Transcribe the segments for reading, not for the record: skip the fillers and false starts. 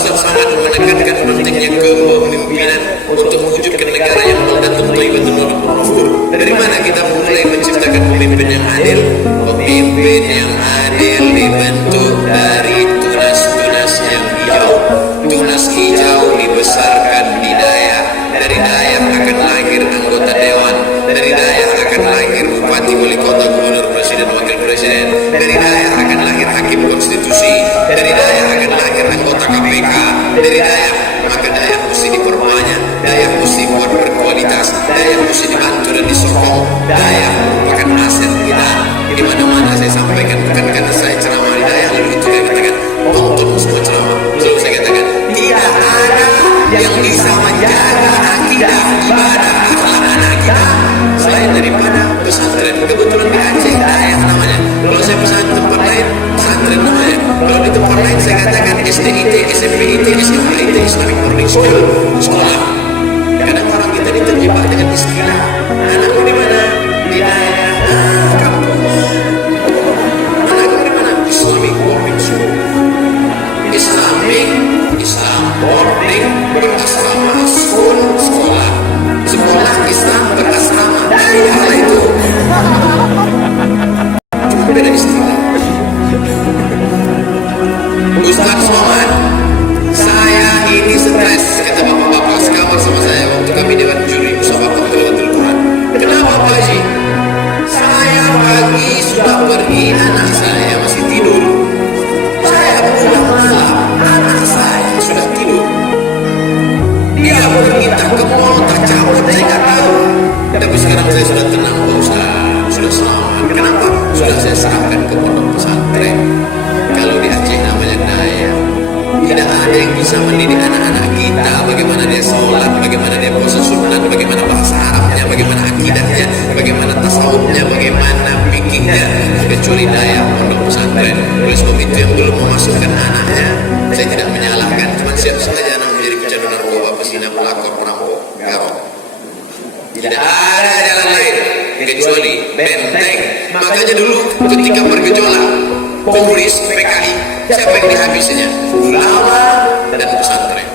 semangat menekankan pentingnya kepemimpinan untuk mewujudkan negara yang meldatun thayyibatun makmur. Dari mana kita mulai menciptakan pemimpin yang adil? Pemimpin yang adil dibentuk dari tunas-tunas yang hijau. Tunas hijau dibesarkan di Dayah. Dari Dayah akan lahir anggota dewan. Dari Dayah akan lahir bupati, wali kota, gubernur, presiden, wakil presiden. Dari Dayah akan lahir hakim konstitusi. Dari Dayah akan lahir anggota KPK. Dari Dayah, maka Dayah mesti diperbanyak. Dayah mesti buat berkualitas. Dayah mesti dibantu dan disokong. Dayah merupakan aset kita. Di mana-mana saya sampaikan, bukan karena saya ceramah di Dayah lalu itu saya katakan tonton semua ceramah. Selalu saya katakan tidak ada yang bisa menjaga akidah, ibadah, akhlak anak kita selain daripada pesantren. Kebetulan di Aceh Dayah namanya. Kalau saya pesan tempat lain pesantren namanya. Kalau di tempat lain saya katakan SDIT, SMPIT, SMAIT, Islamic Boarding School, sekolah. Kadang orang kita terjebak dengan istilah anakku di mana? Di Dayah. Kampung. Anakku di mana? Islamic Boarding School. Islam boarding berasrama, school sekolah. Sekolah Islam berasrama. Dayah lah itu. Cuma beda istilah. Ustadz Somad, saya ini stres, kata bapak-bapak sekamar sama saya waktu kami dewan juri musabaqah tilawatul Quran. Kenapa Pak Haji? Saya pagi sudah pergi, anak saya masih tidur. Saya pulang malam, anak saya sudah tidur. Dia pergi tak ke mall, tak cabut, saya nggak tahu. Tapi sekarang saya sudah tenang, Pak Ustaz, sudah selamat. Kenapa? Sudah saya serahkan ke pondok pesantren. Kalau di Aceh namanya Dayah. Tidak ada yang bisa mendidik anak-anak kita bagaimana dia sholat, bagaimana dia puasa sunat, bagaimana bahasa Arabnya, bagaimana akidahnya, bagaimana tasawufnya, bagaimana fikihnya, kecuali Dayah pondok pesantren. Oleh sebab itu yang belum memasukkan anaknya, saya tidak menyalahkan, cuma siap saja anak menjadi pecandu narkoba, pesina, pelakor, perampok, garong. Tidak ada jalan lain kecuali benteng. Makanya dulu ketika bergejolak komunis, PKI, siapa yang dihabisinya? Ulama dan pesantren.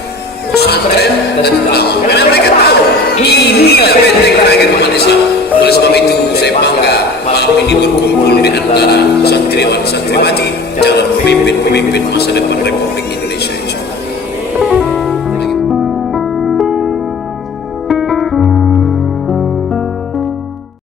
Pesantren dan ulama. Karena mereka tahu inilah benteng terakhir umat Islam. Oleh sebab itu saya bangga malam ini berkumpul di antara santriwan santriwati calon pemimpin masa depan Republik